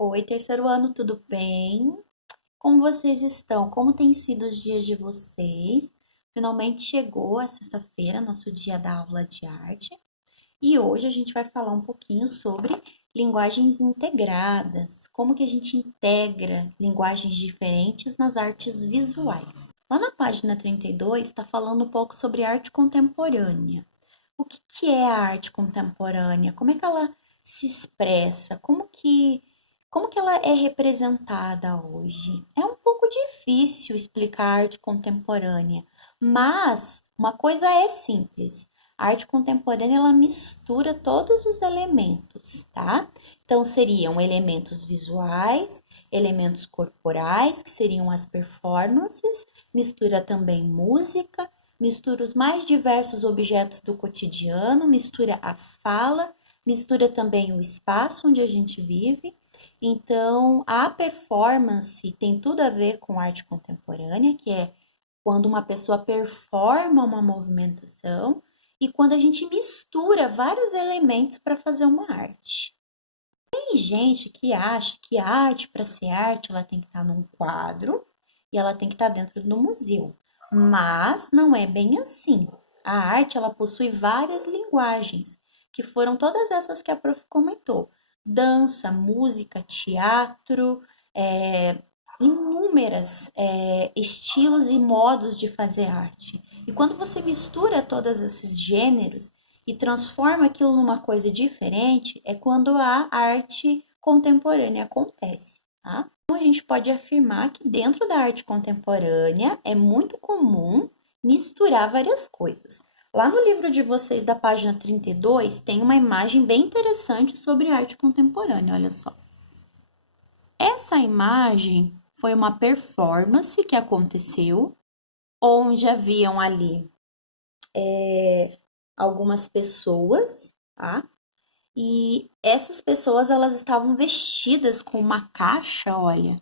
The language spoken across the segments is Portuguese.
Oi, terceiro ano, tudo bem? Como vocês estão? Como têm sido os dias de vocês? Finalmente chegou a sexta-feira, nosso dia da aula de arte, e hoje a gente vai falar um pouquinho sobre linguagens integradas, como que a gente integra linguagens diferentes nas artes visuais. Lá na página 32 está falando um pouco sobre arte contemporânea. O que é a arte contemporânea? Como é que ela se expressa? Como que ela é representada hoje? É um pouco difícil explicar a arte contemporânea, mas uma coisa é simples. A arte contemporânea ela mistura todos os elementos, tá? Então seriam elementos visuais, elementos corporais, que seriam as performances, mistura também música, mistura os mais diversos objetos do cotidiano, mistura a fala, mistura também o espaço onde a gente vive. Então, a performance tem tudo a ver com arte contemporânea, que é quando uma pessoa performa uma movimentação e quando a gente mistura vários elementos para fazer uma arte. Tem gente que acha que a arte, para ser arte, ela tem que estar num quadro e ela tem que estar dentro do museu. Mas não é bem assim. A arte, ela possui várias linguagens, que foram todas essas que a prof comentou. Dança, música, teatro, inúmeras estilos e modos de fazer arte. E quando você mistura todos esses gêneros e transforma aquilo numa coisa diferente, é quando a arte contemporânea acontece, tá? Então a gente pode afirmar que dentro da arte contemporânea é muito comum misturar várias coisas. Lá no livro de vocês, da página 32, tem uma imagem bem interessante sobre arte contemporânea, olha só. Essa imagem foi uma performance que aconteceu, onde haviam ali algumas pessoas, tá? E essas pessoas elas estavam vestidas com uma caixa, olha,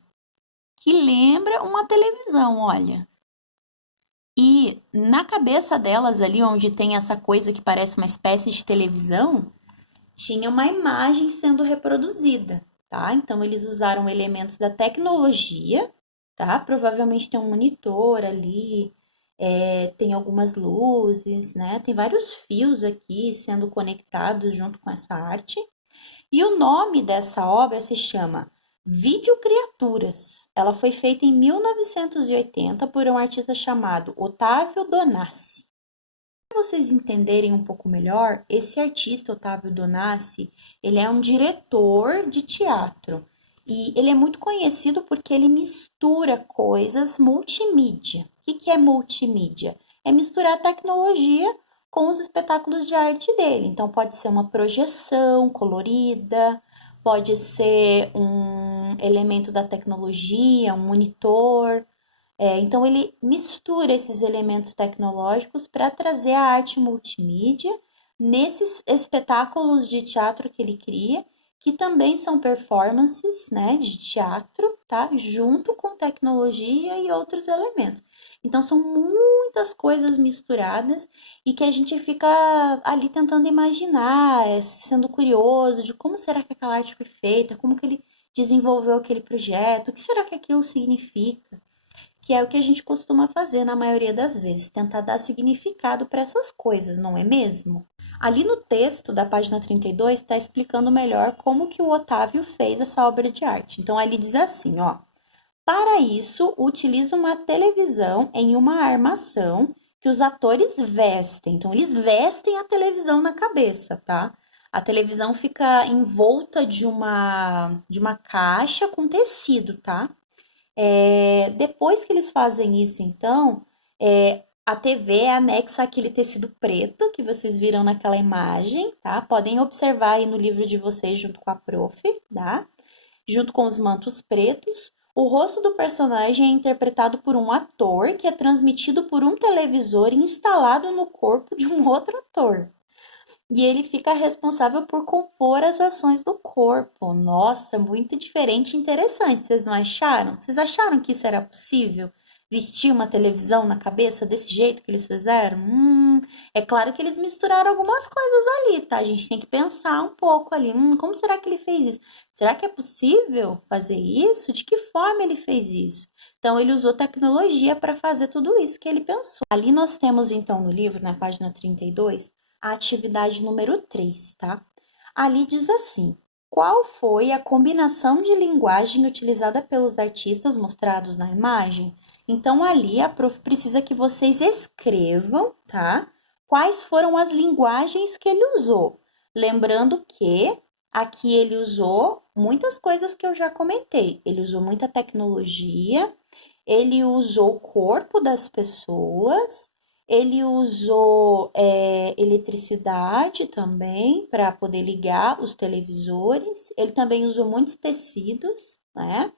que lembra uma televisão, olha. E na cabeça delas ali, onde tem essa coisa que parece uma espécie de televisão, tinha uma imagem sendo reproduzida, tá? Então eles usaram elementos da tecnologia, tá? Provavelmente tem um monitor ali, tem algumas luzes, né? Tem vários fios aqui sendo conectados junto com essa arte. E o nome dessa obra se chama Videocriaturas. Ela foi feita em 1980 por um artista chamado Otávio Donassi. Para vocês entenderem um pouco melhor, esse artista, Otávio Donassi, ele é um diretor de teatro. E ele é muito conhecido porque ele mistura coisas multimídia. O que é multimídia? É misturar tecnologia com os espetáculos de arte dele. Então, pode ser uma projeção colorida, pode ser um elemento da tecnologia, um monitor. Então, ele mistura esses elementos tecnológicos para trazer a arte multimídia nesses espetáculos de teatro que ele cria, que também são performances, né, de teatro, tá? Junto com tecnologia e outros elementos. Então, são muitas coisas misturadas e que a gente fica ali tentando imaginar, sendo curioso de como será que aquela arte foi feita, como que ele desenvolveu aquele projeto, o que será que aquilo significa, que é o que a gente costuma fazer na maioria das vezes, tentar dar significado para essas coisas, não é mesmo? Ali no texto da página 32 está explicando melhor como que o Otávio fez essa obra de arte. Então ali diz assim, ó: para isso, utiliza uma televisão em uma armação que os atores vestem. Então eles vestem a televisão na cabeça, tá? A televisão fica envolta de uma caixa com tecido, tá? Depois que eles fazem isso, então, a TV é anexa àquele tecido preto que vocês viram naquela imagem, tá? Podem observar aí no livro de vocês junto com a prof, tá? Junto com os mantos pretos. O rosto do personagem é interpretado por um ator que é transmitido por um televisor instalado no corpo de um outro ator. E ele fica responsável por compor as ações do corpo. Nossa, muito diferente e interessante, vocês não acharam? Vocês acharam que isso era possível? vestir uma televisão na cabeça desse jeito que eles fizeram? É claro que eles misturaram algumas coisas ali, tá? A gente tem que pensar um pouco ali. Como será que ele fez isso? Será que é possível fazer isso? De que forma ele fez isso? Então, ele usou tecnologia para fazer tudo isso que ele pensou. Ali nós temos, então, no livro, na página 32, a atividade número 3, tá? Ali diz assim: qual foi a combinação de linguagem utilizada pelos artistas mostrados na imagem? Então, ali a prof precisa que vocês escrevam, tá? Quais foram as linguagens que ele usou. Lembrando que aqui ele usou muitas coisas que eu já comentei. Ele usou muita tecnologia, ele usou o corpo das pessoas, ele usou eletricidade também para poder ligar os televisores. Ele também usou muitos tecidos, né?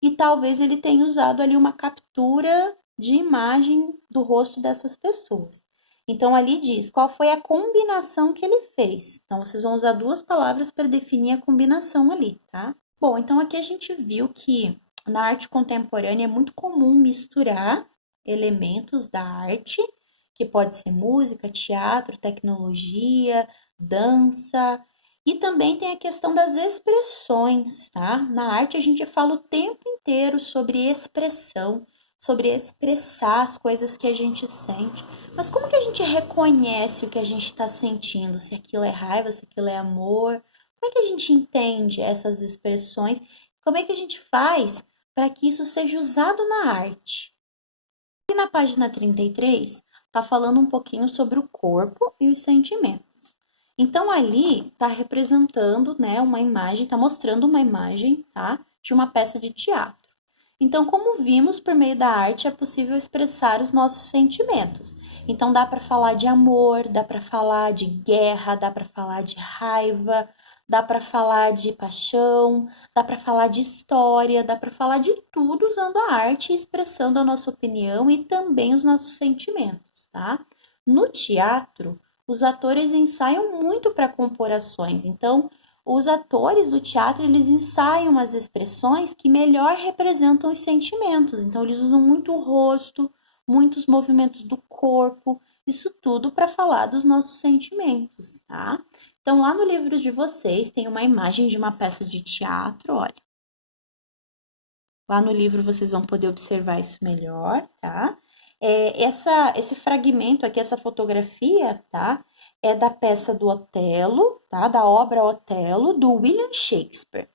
E talvez ele tenha usado ali uma captura de imagem do rosto dessas pessoas. Então, ali diz qual foi a combinação que ele fez. Então, vocês vão usar duas palavras para definir a combinação ali, tá? Bom, então aqui a gente viu que na arte contemporânea é muito comum misturar elementos da arte, que pode ser música, teatro, tecnologia, dança, e também tem a questão das expressões, tá? Na arte a gente fala o tempo inteiro sobre expressão, sobre expressar as coisas que a gente sente. Mas como que a gente reconhece o que a gente está sentindo? Se aquilo é raiva, se aquilo é amor? Como é que a gente entende essas expressões? Como é que a gente faz para que isso seja usado na arte? E na página 33, está falando um pouquinho sobre o corpo e os sentimentos. Então, ali está representando, né, uma imagem, está mostrando uma imagem, tá, de uma peça de teatro. Então, como vimos, por meio da arte é possível expressar os nossos sentimentos. Então, dá para falar de amor, dá para falar de guerra, dá para falar de raiva, dá para falar de paixão, dá para falar de história, dá para falar de tudo usando a arte e expressando a nossa opinião e também os nossos sentimentos, tá? No teatro, os atores ensaiam muito para compor ações, então os atores do teatro, eles ensaiam as expressões que melhor representam os sentimentos. Então, eles usam muito o rosto, muitos movimentos do corpo, isso tudo para falar dos nossos sentimentos, tá? Então, lá no livro de vocês tem uma imagem de uma peça de teatro, olha. Lá no livro vocês vão poder observar isso melhor, tá? Esse fragmento aqui, essa fotografia, tá? É da peça do Otelo, tá? Da obra Otelo, do William Shakespeare.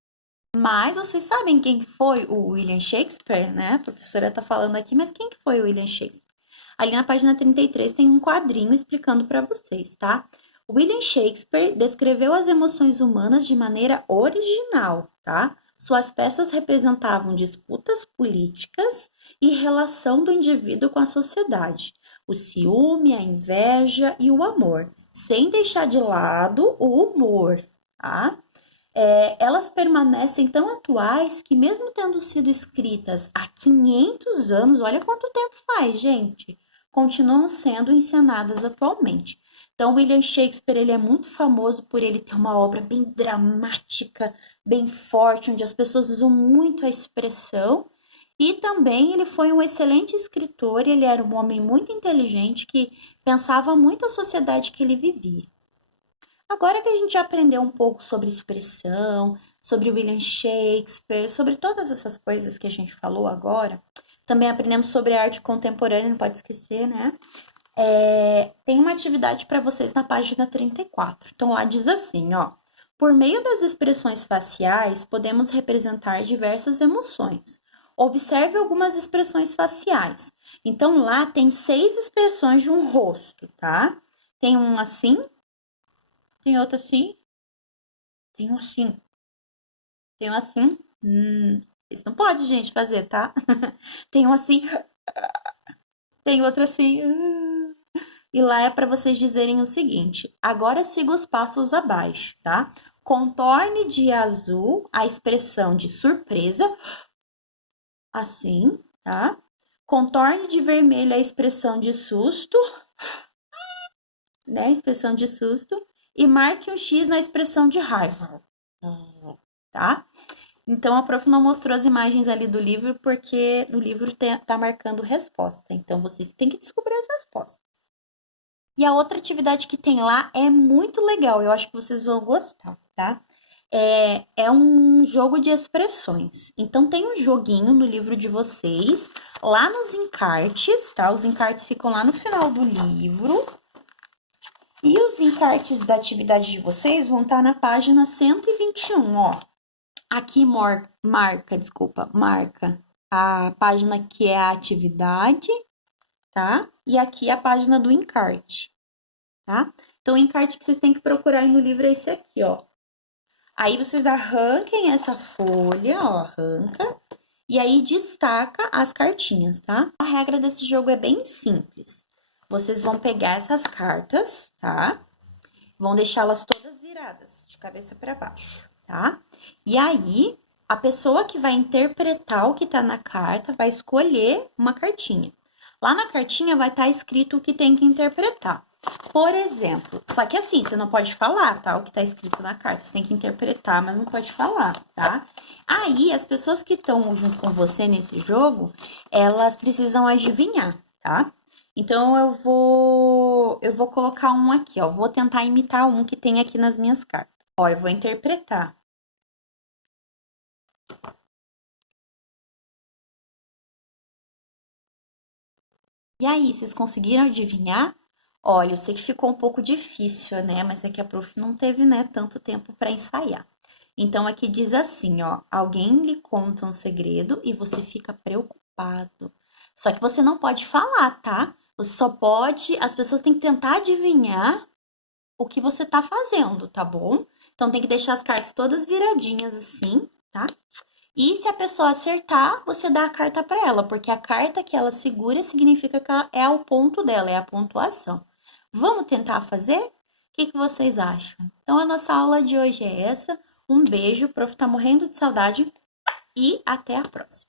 Mas vocês sabem quem foi o William Shakespeare, né? A professora tá falando aqui, mas quem que foi o William Shakespeare? Ali na página 33 tem um quadrinho explicando para vocês, tá? William Shakespeare descreveu as emoções humanas de maneira original, tá? Suas peças representavam disputas políticas e relação do indivíduo com a sociedade, o ciúme, a inveja e o amor, sem deixar de lado o humor, tá? Elas permanecem tão atuais que, mesmo tendo sido escritas há 500 anos, olha quanto tempo faz, gente, continuam sendo encenadas atualmente. Então, William Shakespeare, ele é muito famoso por ele ter uma obra bem dramática, bem forte, onde as pessoas usam muito a expressão. E também ele foi um excelente escritor, ele era um homem muito inteligente que pensava muito a sociedade que ele vivia. Agora que a gente já aprendeu um pouco sobre expressão, sobre William Shakespeare, sobre todas essas coisas que a gente falou agora, também aprendemos sobre arte contemporânea, não pode esquecer, né? Tem uma atividade para vocês na página 34. Então, lá diz assim, ó. Por meio das expressões faciais, podemos representar diversas emoções. Observe algumas expressões faciais. Então, lá tem 6 expressões de um rosto, tá? Tem um assim, tem outro assim, tem um assim, tem um assim. Isso não pode, gente, fazer, tá? Tem um assim, tem outro assim. E lá é para vocês dizerem o seguinte: agora siga os passos abaixo, tá? Contorne de azul a expressão de surpresa, assim, tá? Contorne de vermelho a expressão de susto, né? Expressão de susto. E marque um X na expressão de raiva, tá? Então, a prof não mostrou as imagens ali do livro, porque no livro tá marcando resposta. Então, vocês têm que descobrir as respostas. E a outra atividade que tem lá é muito legal, eu acho que vocês vão gostar, tá? É um jogo de expressões. Então, tem um joguinho no livro de vocês, lá nos encartes, tá? Os encartes ficam lá no final do livro. E os encartes da atividade de vocês vão estar na página 121, ó. Aqui marca a página que é a atividade, tá? E aqui a página do encarte, tá? Então, o encarte que vocês têm que procurar aí no livro é esse aqui, ó. Aí, vocês arranquem essa folha, ó, arranca. E aí, destaca as cartinhas, tá? A regra desse jogo é bem simples. Vocês vão pegar essas cartas, tá? Vão deixá-las todas viradas, de cabeça para baixo, tá? E aí, a pessoa que vai interpretar o que tá na carta vai escolher uma cartinha. Lá na cartinha vai estar escrito o que tem que interpretar. Por exemplo, só que assim, você não pode falar, tá? O que tá escrito na carta, você tem que interpretar, mas não pode falar, tá? Aí, as pessoas que estão junto com você nesse jogo, elas precisam adivinhar, tá? Então, eu vou colocar um aqui, ó. Vou tentar imitar um que tem aqui nas minhas cartas. Ó, eu vou interpretar. E aí, vocês conseguiram adivinhar? Olha, eu sei que ficou um pouco difícil, né? Mas é que a prof não teve, né, tanto tempo para ensaiar. Então, aqui diz assim, ó. Alguém lhe conta um segredo e você fica preocupado. Só que você não pode falar, tá? Você só pode... As pessoas têm que tentar adivinhar o que você tá fazendo, tá bom? Então, tem que deixar as cartas todas viradinhas assim, tá? E se a pessoa acertar, você dá a carta para ela, porque a carta que ela segura significa que ela é o ponto dela, é a pontuação. Vamos tentar fazer? O que vocês acham? Então, a nossa aula de hoje é essa. Um beijo, o prof tá morrendo de saudade e até a próxima.